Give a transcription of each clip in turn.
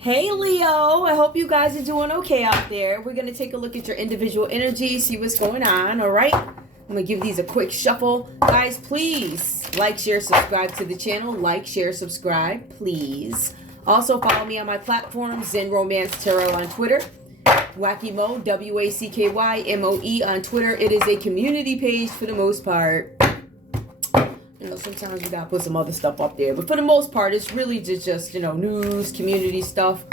Hey Leo, I hope you guys are doing okay out there. We're going to take a look at your individual energy, see what's going on, all right? I'm going to give these a quick shuffle. Guys, please like, share, subscribe to the channel. Like, share, subscribe, please. Also, follow me on my platforms, Zen Romance Tarot on Twitter, Wackymo, WACKYMOE on Twitter. It is a community page for the most part. You know, sometimes you gotta put some other stuff up there. But for the most part, it's really just you know, news, community stuff.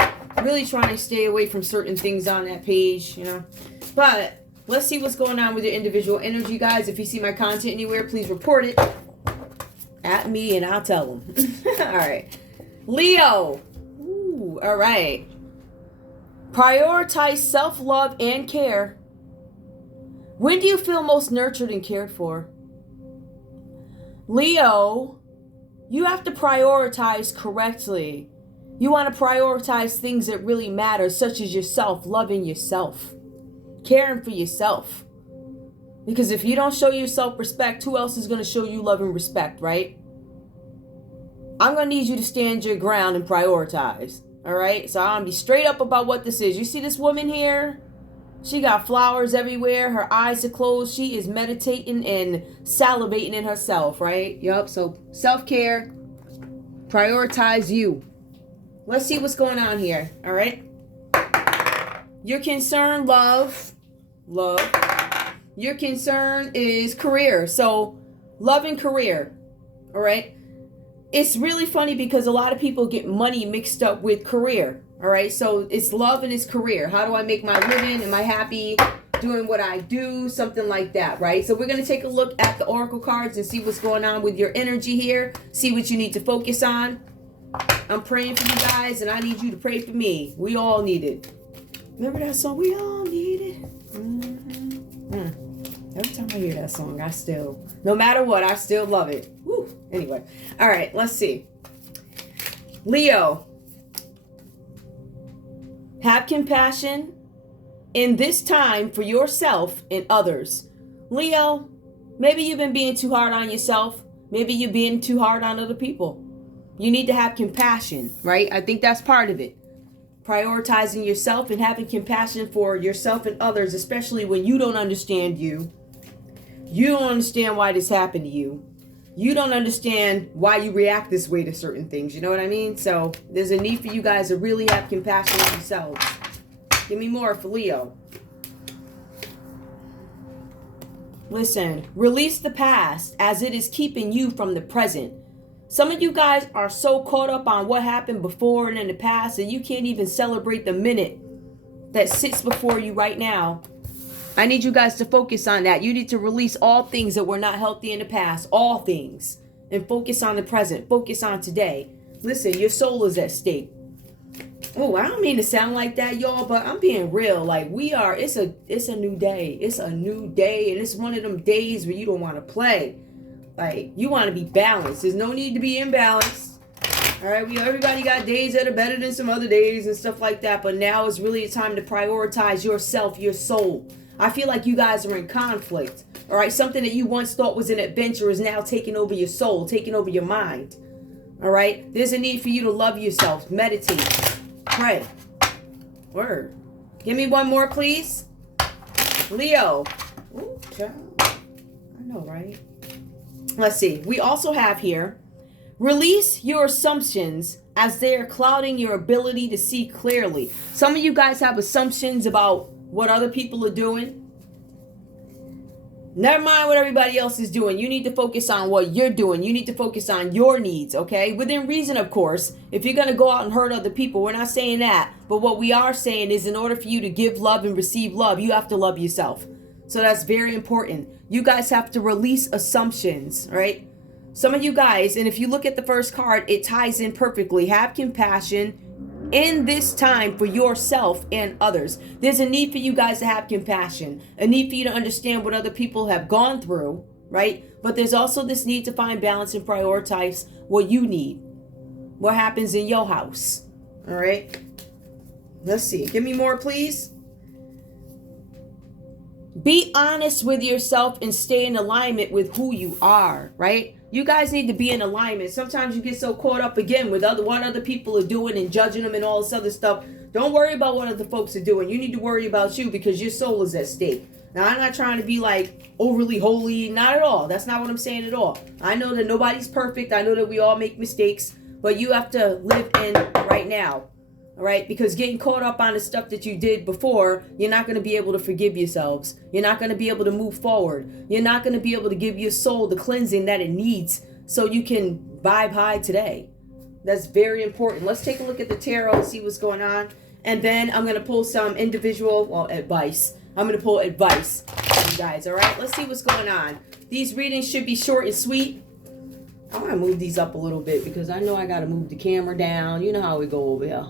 Really trying to stay away from certain things on that page, you know. But let's see what's going on with your individual energy, guys. If you see my content anywhere, please report it at me and I'll tell them. All right. Leo. Ooh, all right. Prioritize self-love and care. When do you feel most nurtured and cared for? Leo, you have to prioritize correctly. You want to prioritize things that really matter, such as yourself, loving yourself, caring for yourself. Because if you don't show yourself respect, who else is going to show you love and respect, right? I'm going to need you to stand your ground and prioritize, all right? So I'm going to be straight up about what this is. You see this woman here? She got flowers everywhere. Her eyes are closed. She is meditating and salivating in herself, right? Yup. So self-care. Prioritize you. Let's see what's going on here. All right. Your concern, love. Your concern is career. So love and career. All right. It's really funny because a lot of people get money mixed up with career. All right, so it's love and it's career. How do I make my living? Am I happy doing what I do? Something like that, right? So we're going to take a look at the oracle cards and see what's going on with your energy here. See what you need to focus on. I'm praying for you guys, and I need you to pray for me. We all need it. Remember that song? We all need it. Every time I hear that song, I still, no matter what, I still love it. Woo. Anyway, all right, let's see. Leo. Have compassion in this time for yourself and others. Leo, maybe you've been being too hard on yourself. Maybe you're being too hard on other people. You need to have compassion, right? I think that's part of it. Prioritizing yourself and having compassion for yourself and others, especially when you don't understand you. You don't understand why this happened to you. You don't understand why you react this way to certain things. You know what I mean? So there's a need for you guys to really have compassion on yourselves. Give me more for Leo. Listen, release the past as it is keeping you from the present. Some of you guys are so caught up on what happened before and in the past that you can't even celebrate the minute that sits before you right now. I need you guys to focus on that. You need to release all things that were not healthy in the past. All things. And focus on the present. Focus on today. Listen, your soul is at stake. Oh, I don't mean to sound like that, y'all, but I'm being real. Like, it's a new day. It's a new day. And it's one of them days where you don't want to play. Like, you want to be balanced. There's no need to be imbalanced. All right, everybody got days that are better than some other days and stuff like that. But now is really a time to prioritize yourself, your soul. I feel like you guys are in conflict. All right, something that you once thought was an adventure is now taking over your soul, taking over your mind. All right, there's a need for you to love yourself, meditate, pray. Word. Give me one more, please. Leo. Ooh, child. I know, right? Let's see. We also have here, release your assumptions as they are clouding your ability to see clearly. Some of you guys have assumptions about what other people are doing. Never mind what everybody else is doing. You need to focus on what you're doing. You need to focus on your needs, okay? Within reason, of course. If you're going to go out and hurt other people, we're not saying that. But what we are saying is in order for you to give love and receive love, you have to love yourself. So that's very important. You guys have to release assumptions, right? Some of you guys, and if you look at the first card, it ties in perfectly. Have compassion in this time for yourself and others. There's a need for you guys to have compassion, a need for you to understand what other people have gone through, right? But there's also this need to find balance and prioritize what you need, what happens in your house. All right, let's see. Give me more, please. Be honest with yourself and stay in alignment with who you are, right? You guys need to be in alignment. Sometimes you get so caught up again with what other people are doing and judging them and all this other stuff. Don't worry about what other folks are doing. You need to worry about you because your soul is at stake. Now, I'm not trying to be like overly holy. Not at all. That's not what I'm saying at all. I know that nobody's perfect. I know that we all make mistakes. But you have to live in right now. All right? Because getting caught up on the stuff that you did before, you're not going to be able to forgive yourselves. You're not going to be able to move forward. You're not going to be able to give your soul the cleansing that it needs so you can vibe high today. That's very important. Let's take a look at the tarot and see what's going on. And then I'm going to pull some individual, advice. I'm going to pull advice for you guys, all right? Let's see what's going on. These readings should be short and sweet. I want to move these up a little bit because I know I got to move the camera down. You know how we go over here.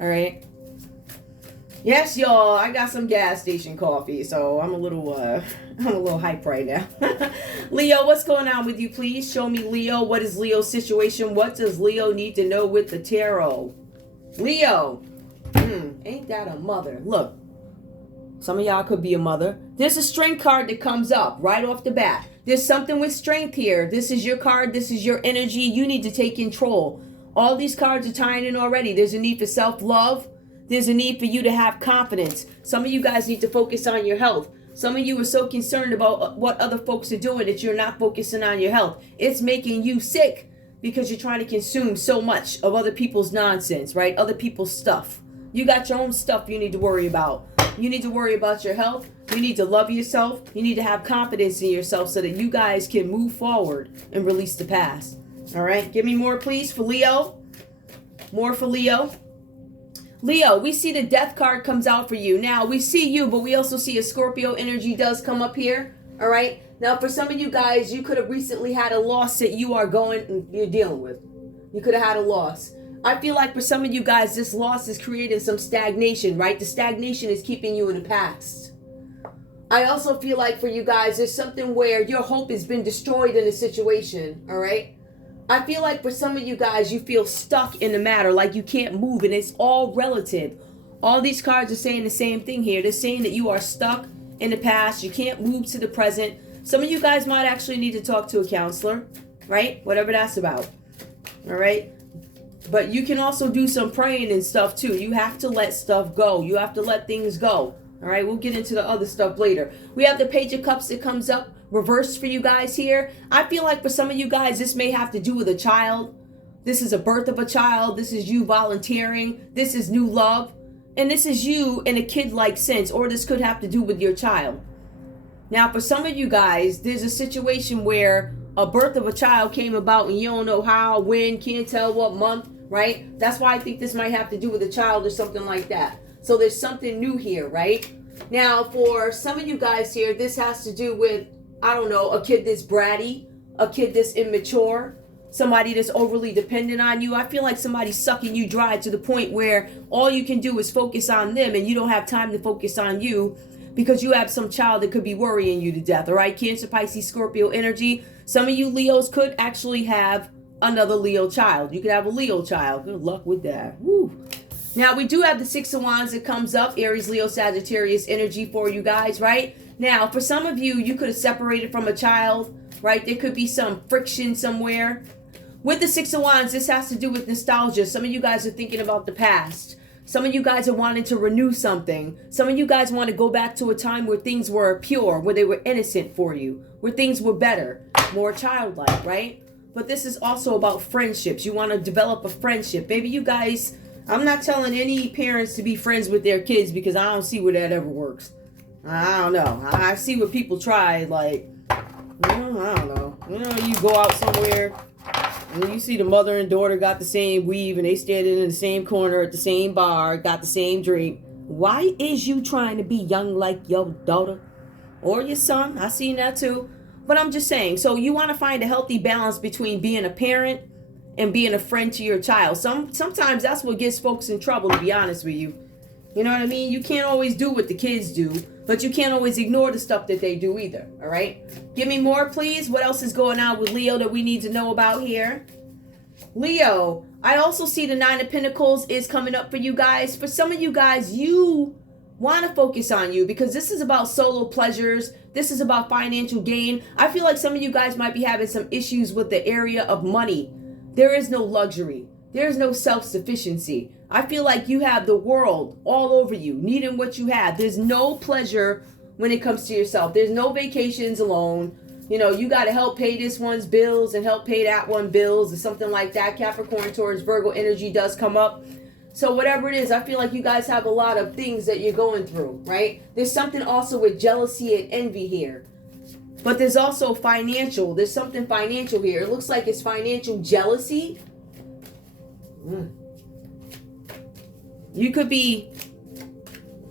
All right. Yes, y'all. I got some gas station coffee, so I'm a little hype right now. Leo, what's going on with you? Please show me, Leo. What is Leo's situation? What does Leo need to know with the tarot? Leo. Ain't that a mother? Look. Some of y'all could be a mother. There's a strength card that comes up right off the bat. There's something with strength here. This is your card. This is your energy. You need to take control. All these cards are tying in already. There's a need for self-love. There's a need for you to have confidence. Some of you guys need to focus on your health. Some of you are so concerned about what other folks are doing that you're not focusing on your health. It's making you sick because you're trying to consume so much of other people's nonsense, right? Other people's stuff. You got your own stuff you need to worry about. You need to worry about your health. You need to love yourself. You need to have confidence in yourself so that you guys can move forward and release the past. All right, give me more, please, for Leo. More for Leo. Leo, we see the death card comes out for you. Now, we see you, but we also see a Scorpio energy does come up here. All right. Now, for some of you guys, you could have recently had a loss that you're dealing with. You could have had a loss. I feel like for some of you guys, this loss is creating some stagnation, right? The stagnation is keeping you in the past. I also feel like for you guys, there's something where your hope has been destroyed in a situation, all right? I feel like for some of you guys, you feel stuck in the matter, like you can't move, and it's all relative. All these cards are saying the same thing here. They're saying that you are stuck in the past. You can't move to the present. Some of you guys might actually need to talk to a counselor, right? Whatever that's about, all right? But you can also do some praying and stuff too. You have to let stuff go. You have to let things go. All right, we'll get into the other stuff later. We have the Page of Cups that comes up reversed for you guys here. I feel like for some of you guys, this may have to do with a child. This is a birth of a child. This is you volunteering. This is new love. And this is you in a kid-like sense, or this could have to do with your child. Now, for some of you guys, there's a situation where a birth of a child came about and you don't know how, when, can't tell what month, right? That's why I think this might have to do with a child or something like that. So there's something new here, right? Now, for some of you guys here, this has to do with, I don't know, a kid that's bratty, a kid that's immature, somebody that's overly dependent on you. I feel like somebody's sucking you dry to the point where all you can do is focus on them and you don't have time to focus on you because you have some child that could be worrying you to death, all right? Cancer, Pisces, Scorpio energy. Some of you Leos could actually have another Leo child. You could have a Leo child. Good luck with that. Woo. Now, we do have the Six of Wands that comes up, Aries, Leo, Sagittarius energy for you guys, right? Now, for some of you, you could have separated from a child, right? There could be some friction somewhere. With the Six of Wands, this has to do with nostalgia. Some of you guys are thinking about the past. Some of you guys are wanting to renew something. Some of you guys want to go back to a time where things were pure, where they were innocent for you, where things were better, more childlike, right? But this is also about friendships. You want to develop a friendship. Maybe you guys... I'm not telling any parents to be friends with their kids because I don't see where that ever works. I don't know. I see what people try, like, I don't know. You go out somewhere and you see the mother and daughter got the same weave and they standing in the same corner at the same bar, got the same drink. Why is you trying to be young like your daughter or your son? I seen that too. But I'm just saying, so you want to find a healthy balance between being a parent and being a friend to your child. Sometimes that's what gets folks in trouble, to be honest with you. You know what I mean? You can't always do what the kids do, but you can't always ignore the stuff that they do either, all right? Give me more, please. What else is going on with Leo that we need to know about here? Leo, I also see the Nine of Pentacles is coming up for you guys. For some of you guys, you want to focus on you, because this is about solo pleasures. This is about financial gain. I feel like some of you guys might be having some issues with the area of money. There is no luxury. There is no self-sufficiency. I feel like you have the world all over you, needing what you have. There's no pleasure when it comes to yourself. There's no vacations alone. You know, you got to help pay this one's bills and help pay that one bills or something like that. Capricorn, Taurus, Virgo energy does come up. So whatever it is, I feel like you guys have a lot of things that you're going through, right? There's something also with jealousy and envy here. But there's also financial. There's something financial here. It looks like it's financial jealousy. You could be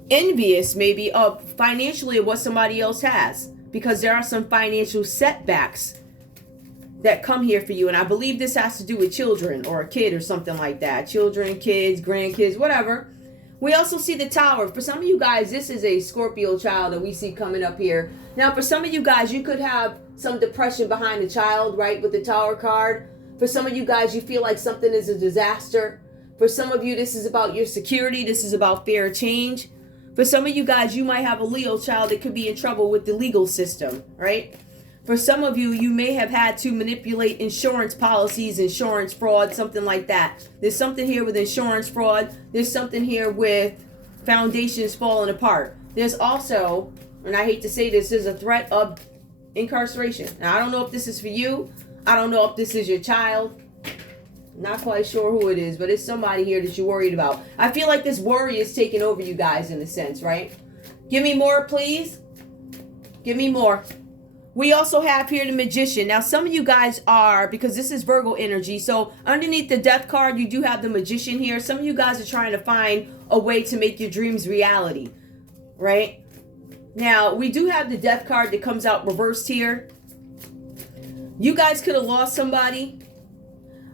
envious maybe of financially of what somebody else has, because there are some financial setbacks that come here for you. And I believe this has to do with children or a kid or something like that. Children, kids, grandkids, whatever. We also see the Tower. For some of you guys, this is a Scorpio child that we see coming up here. Now, for some of you guys, you could have some depression behind the child, right, with the Tower card. For some of you guys, you feel like something is a disaster. For some of you, this is about your security. This is about fair change. For some of you guys, you might have a Leo child that could be in trouble with the legal system, right? For some of you, you may have had to manipulate insurance policies, insurance fraud, something like that. There's something here with insurance fraud. There's something here with foundations falling apart. There's also, and I hate to say this, there's a threat of incarceration. Now, I don't know if this is for you. I don't know if this is your child. Not quite sure who it is, but it's somebody here that you're worried about. I feel like this worry is taking over you guys in a sense, right? Give me more, please. Give me more. We also have here the Magician. Now, some of you guys are, because this is Virgo energy, so underneath the Death card, you do have the Magician here. Some of you guys are trying to find a way to make your dreams reality, right? Now, we do have the Death card that comes out reversed here. You guys could have lost somebody.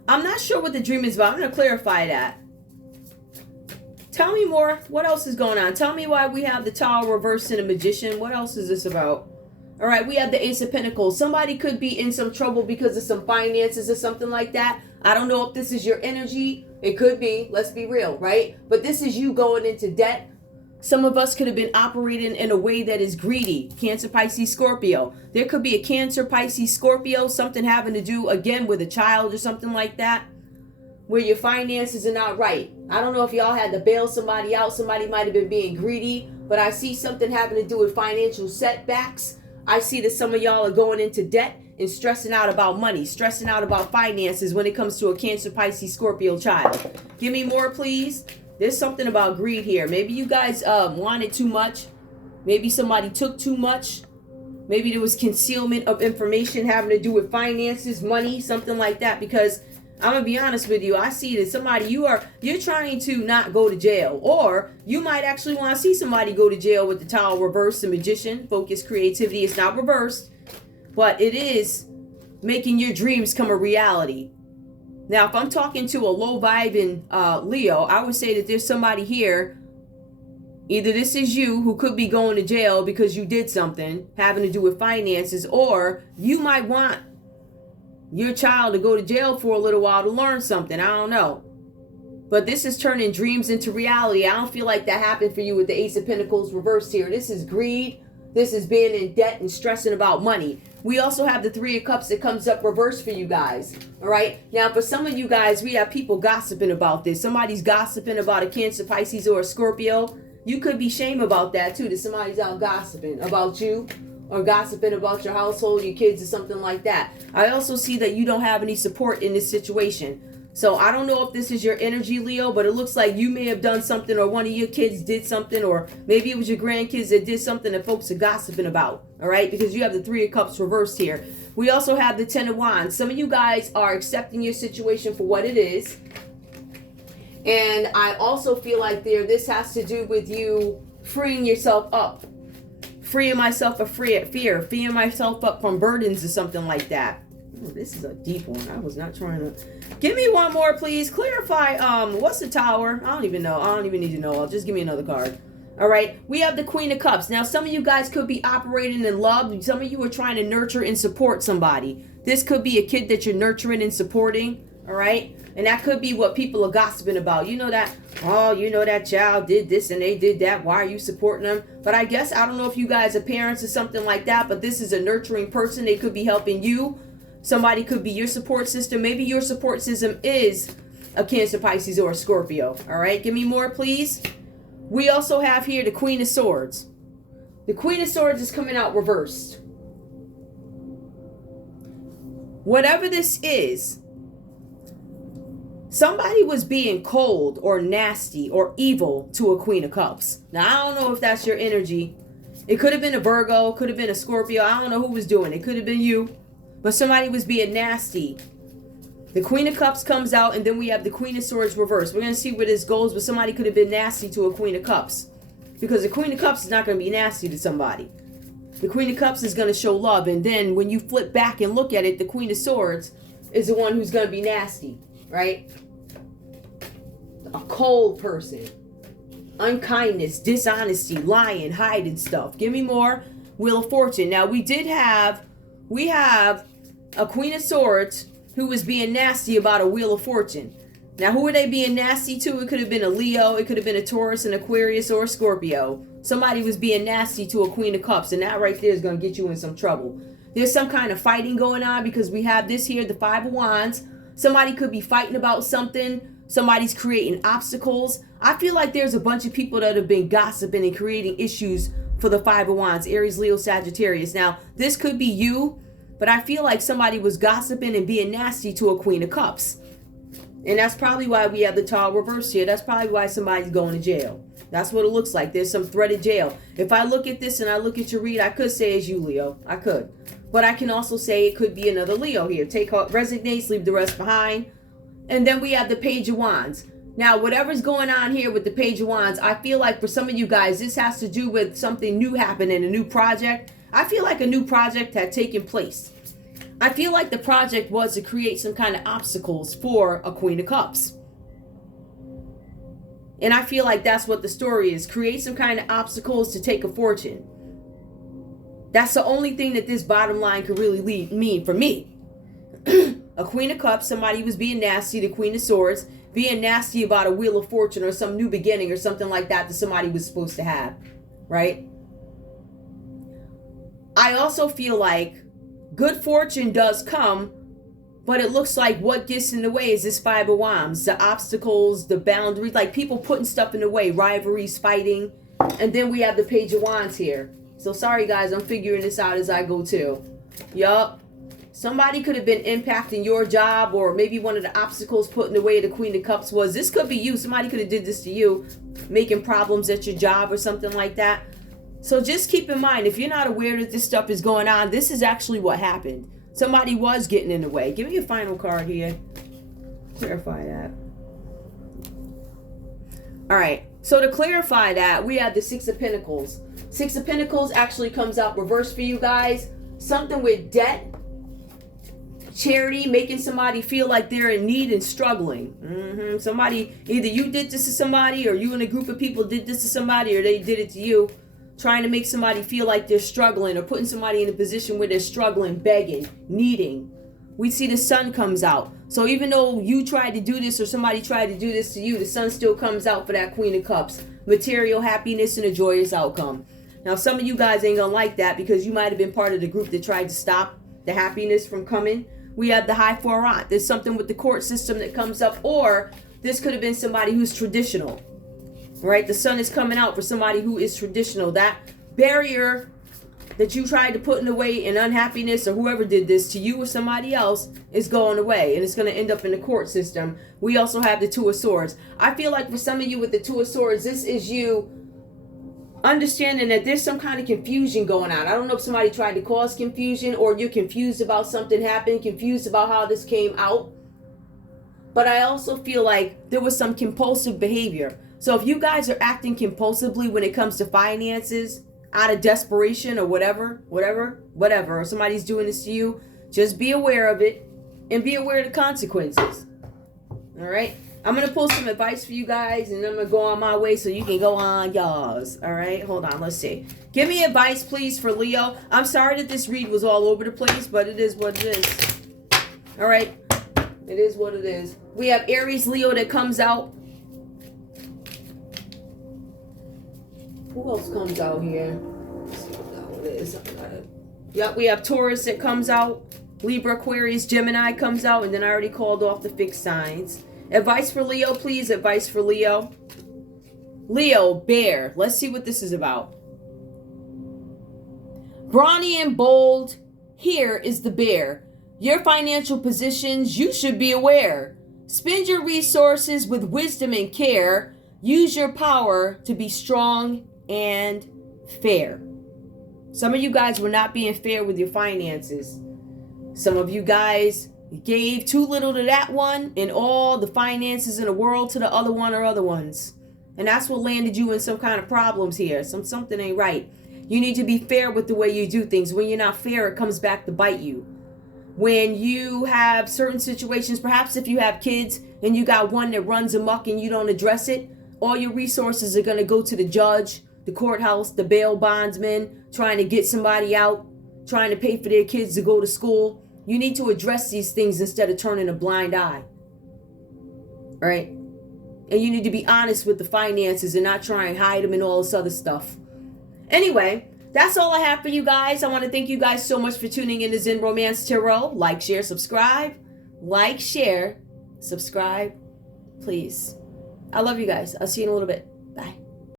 I'm not sure what the dream is about. I'm going to clarify that. Tell me more. What else is going on? Tell me why we have the Tower reversed and a Magician. What else is this about? All right, we have the Ace of Pentacles. Somebody could be in some trouble because of some finances or something like that. I don't know if this is your energy. It could be. Let's be real, right? But this is you going into debt. Some of us could have been operating in a way that is greedy. Cancer, Pisces, Scorpio. There could be a Cancer, Pisces, Scorpio, something having to do, again, with a child or something like that, where your finances are not right. I don't know if y'all had to bail somebody out. Somebody might have been being greedy, but I see something having to do with financial setbacks. I see that some of y'all are going into debt and stressing out about money, stressing out about finances when it comes to a Cancer, Pisces, Scorpio child. Give me more, please. There's something about greed here. Maybe you guys wanted too much. Maybe somebody took too much. Maybe there was concealment of information having to do with finances, money, something like that. Because I'm going to be honest with you. I see that somebody, you're trying to not go to jail. Or you might actually want to see somebody go to jail with the Tower reversed, the Magician, focus, creativity. It's not reversed, but it is making your dreams come a reality. Now, if I'm talking to a low vibing Leo, I would say that there's somebody here. Either this is you who could be going to jail because you did something having to do with finances, or you might want your child to go to jail for a little while to learn something. I don't know. But this is turning dreams into reality. I don't feel like that happened for you with the Ace of Pentacles reversed here. This is greed. This is being in debt and stressing about money. We also have the Three of Cups that comes up reversed for you guys. All right. Now, for some of you guys, we have people gossiping about this. Somebody's gossiping about a Cancer, Pisces, or a Scorpio. You could be shame about that too, that somebody's out gossiping about you or gossiping about your household, your kids, or something like that. I also see that you don't have any support in this situation. So I don't know if this is your energy, Leo, but it looks like you may have done something, or one of your kids did something, or maybe it was your grandkids that did something that folks are gossiping about, all right? Because you have the Three of Cups reversed here. We also have the Ten of Wands. Some of you guys are accepting your situation for what it is. And I also feel like this has to do with you freeing yourself up. Freeing myself of fear, freeing myself up from burdens or something like that. Oh, this is a deep one. I was not trying to. Give me one more, please. Clarify, what's the Tower? I don't even know. I don't even need to know. Just give me another card. All right. We have the Queen of Cups. Now, some of you guys could be operating in love. Some of you are trying to nurture and support somebody. This could be a kid that you're nurturing and supporting. All right. And that could be what people are gossiping about. You know that, oh, you know that child did this and they did that. Why are you supporting them? But I guess, I don't know if you guys are parents or something like that, but this is a nurturing person. They could be helping you. Somebody could be your support system. Maybe your support system is a Cancer, Pisces, or a Scorpio. All right. Give me more, please. We also have here the Queen of Swords. The Queen of Swords is coming out reversed. Whatever this is, somebody was being cold or nasty or evil to a Queen of Cups. Now, I don't know if that's your energy. It could have been a Virgo, could have been a Scorpio. I don't know who was doing it. It could have been you. But somebody was being nasty. The Queen of Cups comes out, and then we have the Queen of Swords reversed. We're going to see where this goes, but somebody could have been nasty to a Queen of Cups. Because the Queen of Cups is not going to be nasty to somebody. The Queen of Cups is going to show love. And then when you flip back and look at it, the Queen of Swords is the one who's going to be nasty. Right? A cold person. Unkindness, dishonesty, lying, hiding stuff. Give me more. Wheel of Fortune. Now we have a Queen of Swords who was being nasty about a Wheel of Fortune. Now who are they being nasty to? It could have been a Leo. It could have been a Taurus, an Aquarius, or a Scorpio. Somebody was being nasty to a Queen of Cups, and that right there is going to get you in some trouble. There's some kind of fighting going on because we have this here, the Five of Wands. Somebody could be fighting about something. Somebody's creating obstacles. I feel like there's a bunch of people that have been gossiping and creating issues for the Five of Wands, Aries, Leo, Sagittarius. Now, this could be you, but I feel like somebody was gossiping and being nasty to a Queen of Cups. And that's probably why we have the Tower reversed here. That's probably why somebody's going to jail. That's what it looks like. There's some threaded jail. If I look at this and I look at your read, I could say it's you, Leo. I could. But I can also say it could be another Leo here. Take heart, resignates, leave the rest behind. And then we have the Page of Wands. Now, whatever's going on here with the Page of Wands, I feel like for some of you guys, this has to do with something new happening, a new project. I feel like a new project had taken place. I feel like the project was to create some kind of obstacles for a Queen of Cups. And I feel like that's what the story is. Create some kind of obstacles to take a fortune. That's the only thing that this bottom line could really mean for me. A Queen of Cups, somebody was being nasty, the Queen of Swords, being nasty about a Wheel of Fortune or some new beginning or something like that somebody was supposed to have, right? I also feel like good fortune does come, but it looks like what gets in the way is this Five of Wands, the obstacles, the boundaries, like people putting stuff in the way, rivalries, fighting, and then we have the Page of Wands here. So sorry guys, I'm figuring this out as I go too. Yup. Somebody could have been impacting your job, or maybe one of the obstacles put in the way of the Queen of Cups was, this could be you. Somebody could have did this to you, making problems at your job or something like that. So just keep in mind, if you're not aware that this stuff is going on, this is actually what happened. Somebody was getting in the way. Give me a final card here. Clarify that. All right. So to clarify that, we have the Six of Pentacles. Six of Pentacles actually comes out reversed for you guys. Something with debt, charity, making somebody feel like they're in need and struggling. Somebody, either you did this to somebody, or you and a group of people did this to somebody, or they did it to you, trying to make somebody feel like they're struggling, or putting somebody in a position where they're struggling, begging, needing. We see the sun comes out. So even though you tried to do this or somebody tried to do this to you, the sun still comes out for that Queen of Cups. Material happiness and a joyous outcome. Now some of you guys ain't gonna like that because you might have been part of the group that tried to stop the happiness from coming. We have the High Forant. There's something with the court system that comes up, or this could have been somebody who's traditional. Right? The sun is coming out for somebody who is traditional. That barrier that you tried to put in the way in unhappiness, or whoever did this to you or somebody else, is going away, and it's going to end up in the court system. We also have the Two of Swords. I feel like for some of you with the Two of Swords, this is you understanding that there's some kind of confusion going on. I don't know if somebody tried to cause confusion, or you're confused about something happening, confused about how this came out. But I also feel like there was some compulsive behavior. So if you guys are acting compulsively when it comes to finances, out of desperation or whatever, or somebody's doing this to you, just be aware of it and be aware of the consequences. All right? I'm going to pull some advice for you guys, and I'm going to go on my way so you can go on yours. All right? Hold on. Let's see. Give me advice, please, for Leo. I'm sorry that this read was all over the place, but it is what it is. All right? It is what it is. We have Aries, Leo that comes out. Who else comes out here? Let's see what it is. Yep, we have Taurus that comes out. Libra, Aquarius, Gemini comes out. And then I already called off the fixed signs. Advice for Leo, please. Advice for Leo. Leo, bear. Let's see what this is about. Brawny and bold. Here is the bear. Your financial positions, you should be aware. Spend your resources with wisdom and care. Use your power to be strong and fair. Some of you guys were not being fair with your finances. Some of you guys gave too little to that one and all the finances in the world to the other one or other ones. And that's what landed you in some kind of problems here. Something ain't right. You need to be fair with the way you do things. When you're not fair, it comes back to bite you. When you have certain situations, perhaps if you have kids and you got one that runs amok and you don't address it, all your resources are going to go to the judge, the courthouse, the bail bondsman, trying to get somebody out, trying to pay for their kids to go to school. You need to address these things instead of turning a blind eye. Right? And you need to be honest with the finances and not try and hide them and all this other stuff. Anyway, that's all I have for you guys. I want to thank you guys so much for tuning in to Zen Romance Tarot. Like, share, subscribe. Like, share, subscribe, please. I love you guys. I'll see you in a little bit.